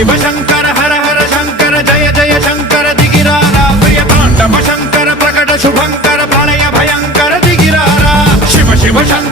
शिव शंकर हर हर शंकर जय जय शंकर दिगिरारा प्रिय तांडव शंकर प्रकट शुभंकर प्रलय भयंकर दिगिरारा शिव शिव शंकर